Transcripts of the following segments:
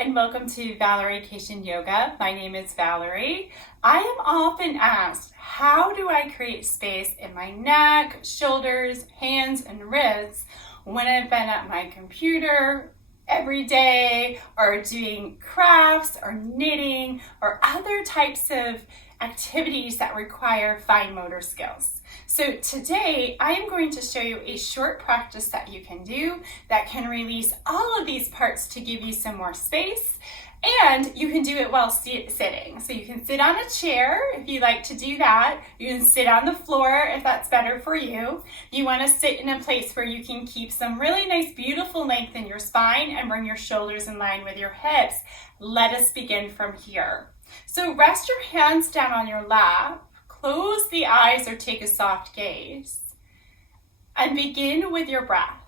and welcome to Valeriecation Yoga. My name is Valerie. I am often asked, how do I create space in my neck, shoulders, hands, and wrists when I've been at my computer every day or doing crafts or knitting or other types of activities that require fine motor skills. So today I am going to show you a short practice that you can do that can release all of these parts to give you some more space, and you can do it while sitting. So you can sit on a chair if you like to do that. You can sit on the floor if that's better for you. You want to sit in a place where you can keep some really nice, beautiful length in your spine and bring your shoulders in line with your hips. Let us begin from here. So rest your hands down on your lap, close the eyes or take a soft gaze, and begin with your breath.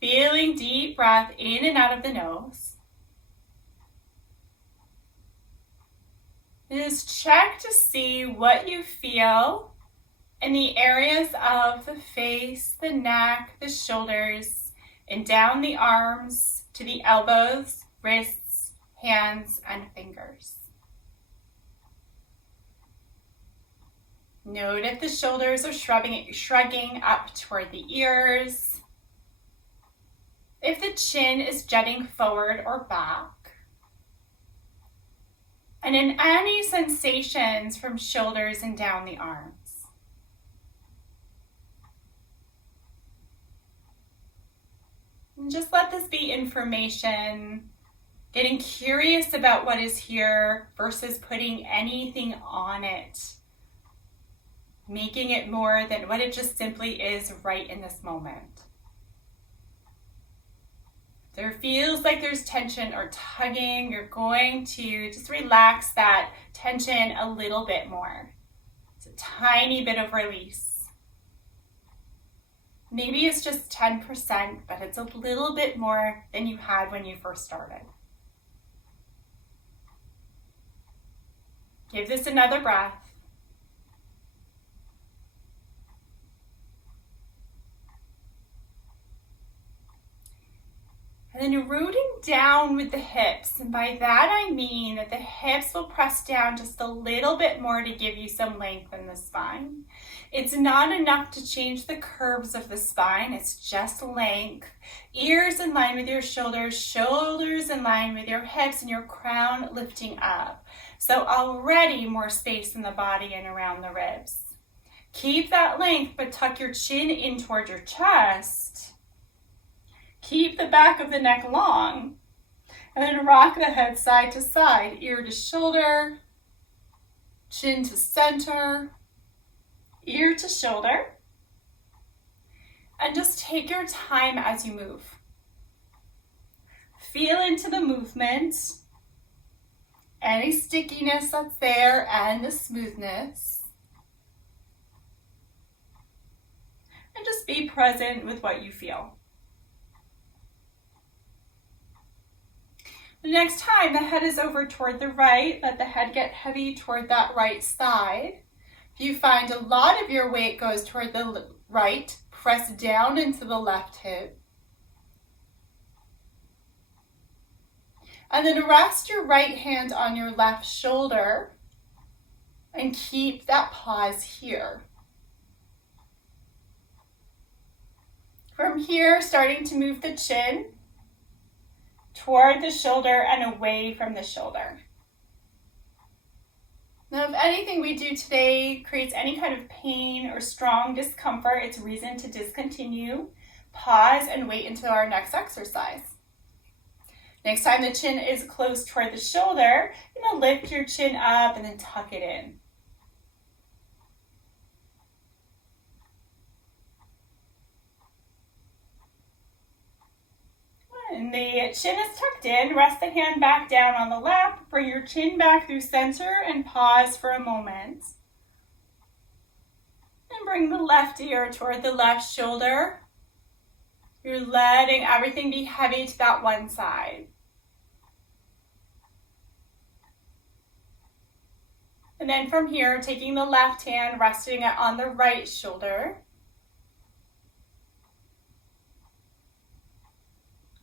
Feeling deep breath in and out of the nose. Just check to see what you feel in the areas of the face, the neck, the shoulders, and down the arms to the elbows, wrists, hands, and fingers. Note if the shoulders are shrugging up toward the ears, if the chin is jutting forward or back, and in any sensations from shoulders and down the arms. And just let this be information, getting curious about what is here versus putting anything on it, making it more than what it just simply is right in this moment. If there feels like there's tension or tugging, you're going to just relax that tension a little bit more. It's a tiny bit of release. Maybe it's just 10%, but it's a little bit more than you had when you first started. Give this another breath. And then rooting down with the hips. And by that I mean that the hips will press down just a little bit more to give you some length in the spine. It's not enough to change the curves of the spine. It's just length. Ears in line with your shoulders, shoulders in line with your hips, and your crown lifting up. So already more space in the body and around the ribs. Keep that length, but tuck your chin in toward your chest. Keep the back of the neck long, and then rock the head side to side, ear to shoulder, chin to center, ear to shoulder, and just take your time as you move. Feel into the movement, any stickiness that's there and the smoothness, and just be present with what you feel. The next time the head is over toward the right, let the head get heavy toward that right side. If you find a lot of your weight goes toward the right, press down into the left hip. And then rest your right hand on your left shoulder and keep that pause here. From here, starting to move the chin toward the shoulder and away from the shoulder. Now, if anything we do today creates any kind of pain or strong discomfort, it's reason to discontinue, pause, and wait until our next exercise. Next time the chin is close toward the shoulder, you're going to lift your chin up and then tuck it in. And the chin is tucked in. Rest the hand back down on the lap. Bring your chin back through center and pause for a moment. And bring the left ear toward the left shoulder. You're letting everything be heavy to that one side. And then from here, taking the left hand, resting it on the right shoulder.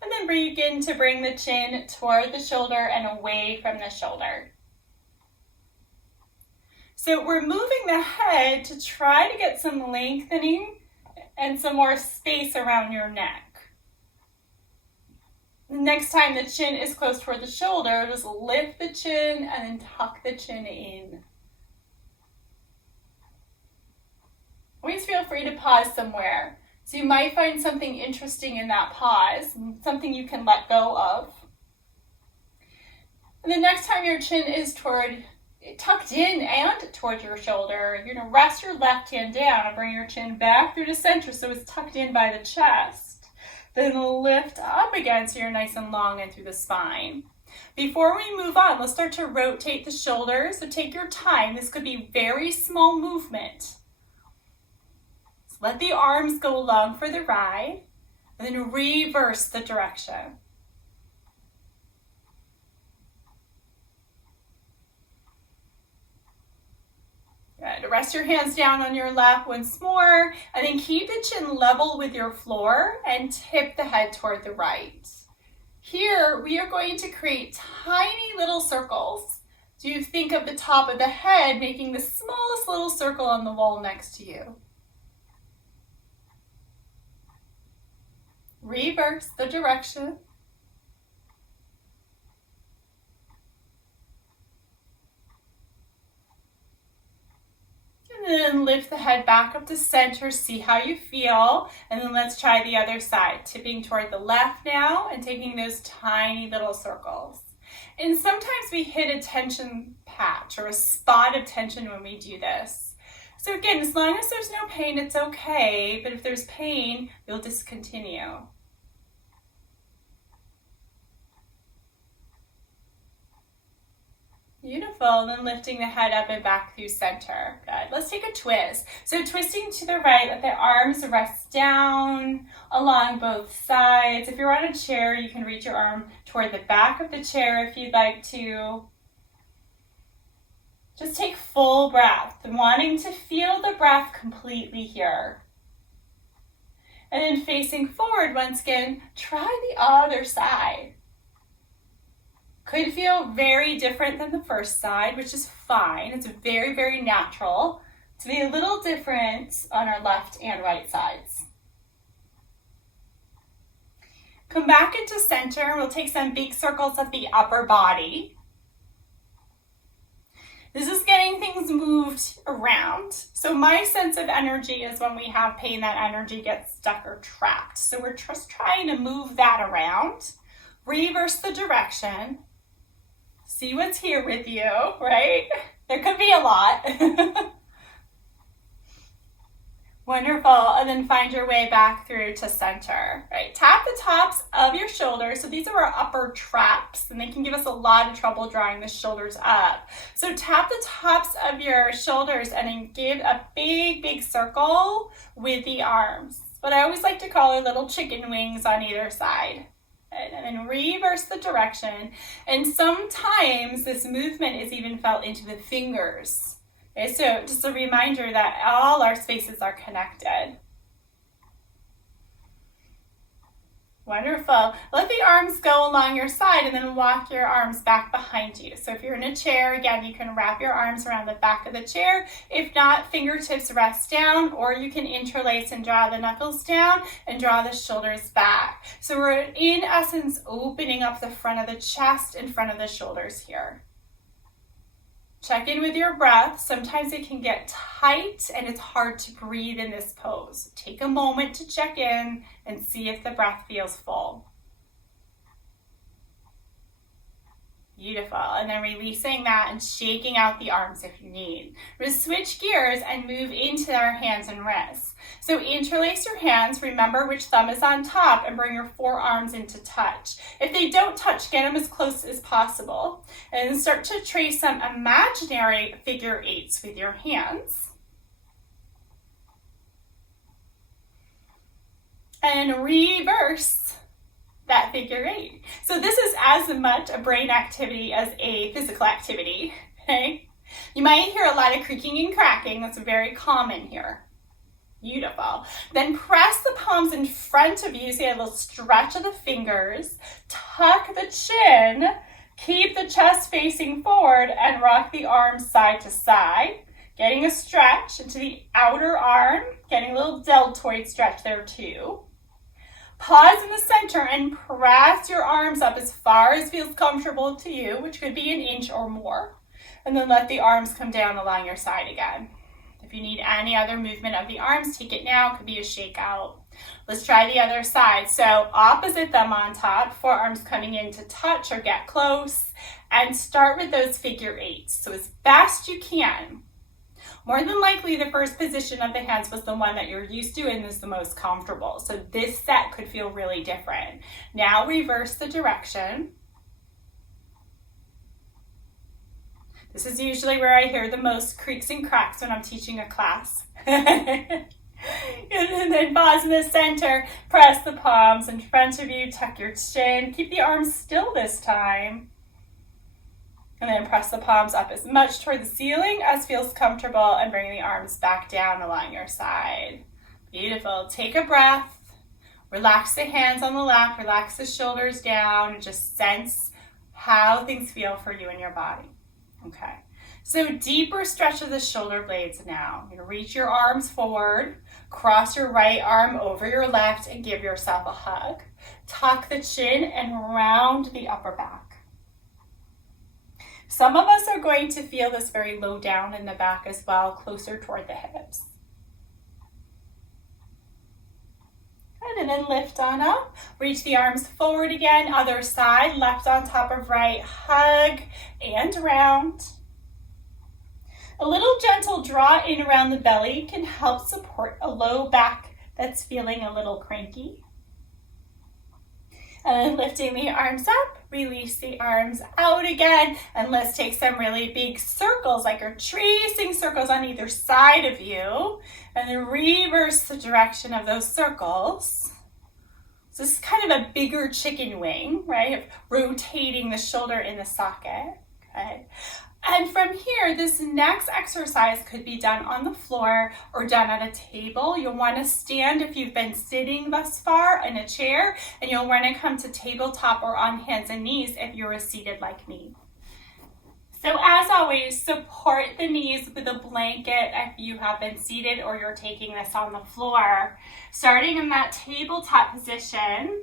And then then begin to bring the chin toward the shoulder and away from the shoulder. So we're moving the head to try to get some lengthening and some more space around your neck. The next time the chin is close toward the shoulder, just lift the chin and then tuck the chin in. Always feel free to pause somewhere. So you might find something interesting in that pause, something you can let go of. And the next time your chin is tucked in and toward your shoulder, you're going to rest your left hand down and bring your chin back through the center so it's tucked in by the chest. Then lift up again so you're nice and long and through the spine. Before we move on, let's start to rotate the shoulders. So take your time. This could be very small movement. So let the arms go along for the ride and then reverse the direction. Good. Rest your hands down on your lap once more, and then keep the chin level with your floor and tip the head toward the right. Here, we are going to create tiny little circles. So you think of the top of the head making the smallest little circle on the wall next to you. Reverse the direction. And then lift the head back up to center, see how you feel. And then let's try the other side, tipping toward the left now and taking those tiny little circles. And sometimes we hit a tension patch or a spot of tension when we do this. So again, as long as there's no pain, it's okay. But if there's pain, you'll discontinue. Beautiful, then lifting the head up and back through center. Good. Let's take a twist. So twisting to the right, let the arms rest down along both sides. If you're on a chair, you can reach your arm toward the back of the chair if you'd like to. Just take full breath, wanting to feel the breath completely here. And then facing forward once again, try the other side. Could feel very different than the first side, which is fine. It's very, very natural to be a little different on our left and right sides. Come back into center. We'll take some big circles of the upper body. This is getting things moved around. So my sense of energy is when we have pain, that energy gets stuck or trapped. So we're just trying to move that around. Reverse the direction. See what's here with you, right? There could be a lot. Wonderful. And then find your way back through to center. Right. Tap the tops of your shoulders. So these are our upper traps, and they can give us a lot of trouble drawing the shoulders up. So tap the tops of your shoulders and then give a big, big circle with the arms. What I always like to call are little chicken wings on either side. And then reverse the direction. And sometimes this movement is even felt into the fingers. Okay, so just a reminder that all our spaces are connected. Wonderful. Let the arms go along your side and then walk your arms back behind you. So if you're in a chair, again, you can wrap your arms around the back of the chair. If not, fingertips rest down, or you can interlace and draw the knuckles down and draw the shoulders back. So we're in essence opening up the front of the chest in front of the shoulders here. Check in with your breath. Sometimes it can get tight and it's hard to breathe in this pose. Take a moment to check in and see if the breath feels full. Beautiful. And then releasing that and shaking out the arms if you need. We'll switch gears and move into our hands and wrists. So interlace your hands, remember which thumb is on top, and bring your forearms into touch. If they don't touch, get them as close as possible. And then start to trace some imaginary figure eights with your hands. And reverse that figure eight. So this is as much a brain activity as a physical activity, okay? You might hear a lot of creaking and cracking. That's very common here. Beautiful. Then press the palms in front of you. So you have a little stretch of the fingers. Tuck the chin. Keep the chest facing forward and rock the arms side to side. Getting a stretch into the outer arm. Getting a little deltoid stretch there too. Pause in the center and press your arms up as far as feels comfortable to you, which could be an inch or more. And then let the arms come down along your side again. If you need any other movement of the arms, take it now. It could be a shakeout. Let's try the other side. So opposite thumb on top, forearms coming in to touch or get close. And start with those figure eights. So as best you can. More than likely, the first position of the hands was the one that you're used to and is the most comfortable. So this set could feel really different. Now reverse the direction. This is usually where I hear the most creaks and cracks when I'm teaching a class. And then pause in the center, press the palms in front of you, tuck your chin, keep the arms still this time. And then press the palms up as much toward the ceiling as feels comfortable and bring the arms back down along your side. Beautiful. Take a breath. Relax the hands on the lap, relax the shoulders down, and just sense how things feel for you in your body. Okay, so deeper stretch of the shoulder blades now. You're gonna reach your arms forward, cross your right arm over your left and give yourself a hug. Tuck the chin and round the upper back. Some of us are going to feel this very low down in the back as well, closer toward the hips. Good, and then lift on up. Reach the arms forward again, other side, left on top of right, hug and round. A little gentle draw in around the belly can help support a low back that's feeling a little cranky. And then lifting the arms up, release the arms out again, and let's take some really big circles, like you're tracing circles on either side of you, and then reverse the direction of those circles. So this is kind of a bigger chicken wing, right? Rotating the shoulder in the socket, okay? And from here, this next exercise could be done on the floor or done at a table. You'll want to stand if you've been sitting thus far in a chair, and you'll want to come to tabletop or on hands and knees if you're seated like me. So as always, support the knees with a blanket if you have been seated or you're taking this on the floor. Starting in that tabletop position,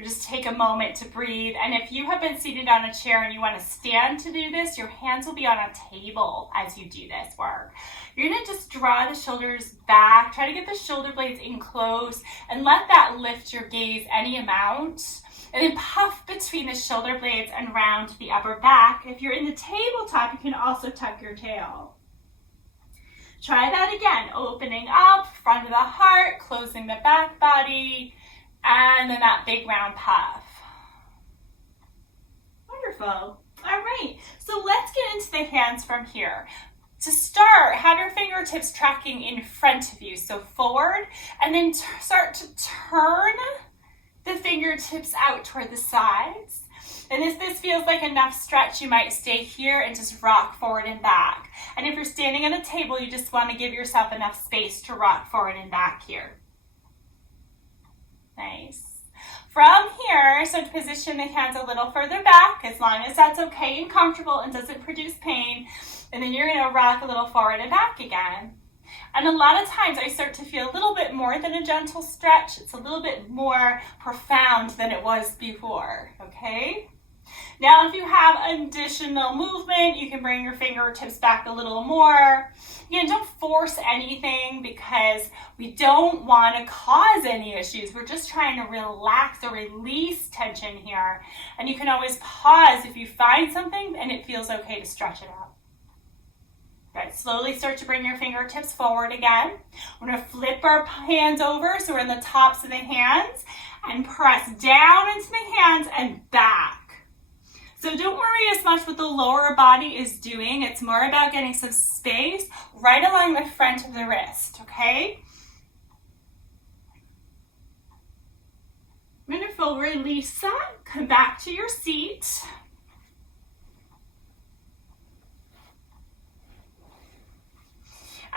just take a moment to breathe. And if you have been seated on a chair and you want to stand to do this, your hands will be on a table as you do this work. You're going to just draw the shoulders back, try to get the shoulder blades in close, and let that lift your gaze any amount. And then puff between the shoulder blades and round the upper back. If you're in the tabletop, you can also tuck your tail. Try that again, opening up, front of the heart, closing the back body, and then that big round puff. Wonderful. All right, so let's get into the hands from here. To start, have your fingertips tracking in front of you, so forward, and then start to turn the fingertips out toward the sides. And if this feels like enough stretch, you might stay here and just rock forward and back. And if you're standing at a table, you just want to give yourself enough space to rock forward and back here. Nice. From here, so to position the hands a little further back, as long as that's okay and comfortable and doesn't produce pain, and then you're going to rock a little forward and back again. And a lot of times I start to feel a little bit more than a gentle stretch. It's a little bit more profound than it was before, okay? Now, if you have additional movement, you can bring your fingertips back a little more. Again, don't force anything because we don't want to cause any issues. We're just trying to relax or release tension here. And you can always pause if you find something and it feels okay to stretch it out. Right, slowly start to bring your fingertips forward again. We're going to flip our hands over so we're in the tops of the hands and press down into the hands and back. So don't worry as much what the lower body is doing. It's more about getting some space right along the front of the wrist, okay? Wonderful, release that. Come back to your seat.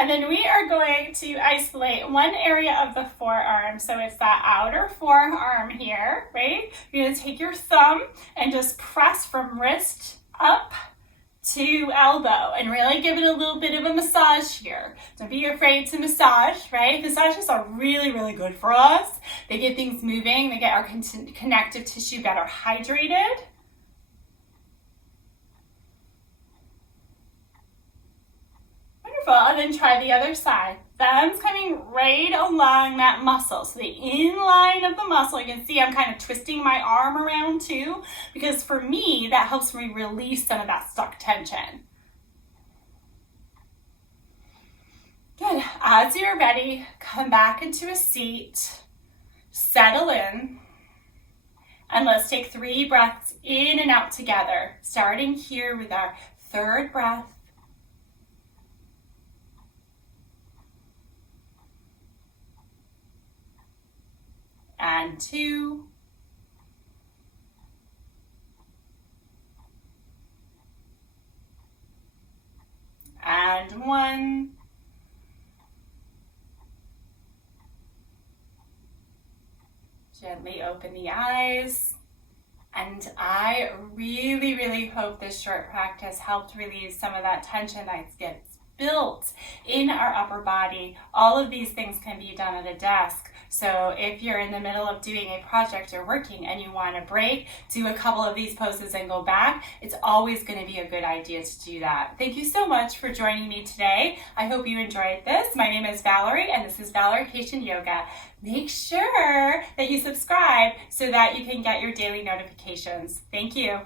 And then we are going to isolate one area of the forearm. So it's that outer forearm here, right? You're going to take your thumb and just press from wrist up to elbow and really give it a little bit of a massage here. Don't be afraid to massage, right? Massages are really, really good for us. They get things moving. They get our connective tissue better hydrated. Wonderful. And then try the other side. Thumb's coming right along that muscle. So the inline of the muscle, you can see I'm kind of twisting my arm around too, because for me, that helps me release some of that stuck tension. Good. As you're ready, come back into a seat, settle in, and let's take 3 breaths in and out together, starting here with our 3rd breath. And 2. And 1. Gently open the eyes. And I really, really hope this short practice helped release some of that tension that gets built in our upper body. All of these things can be done at a desk. So if you're in the middle of doing a project or working and you want to break, do a couple of these poses and go back, it's always going to be a good idea to do that. Thank you so much for joining me today. I hope you enjoyed this. My name is Valerie and this is Valerie Cation Yoga. Make sure that you subscribe so that you can get your daily notifications. Thank you.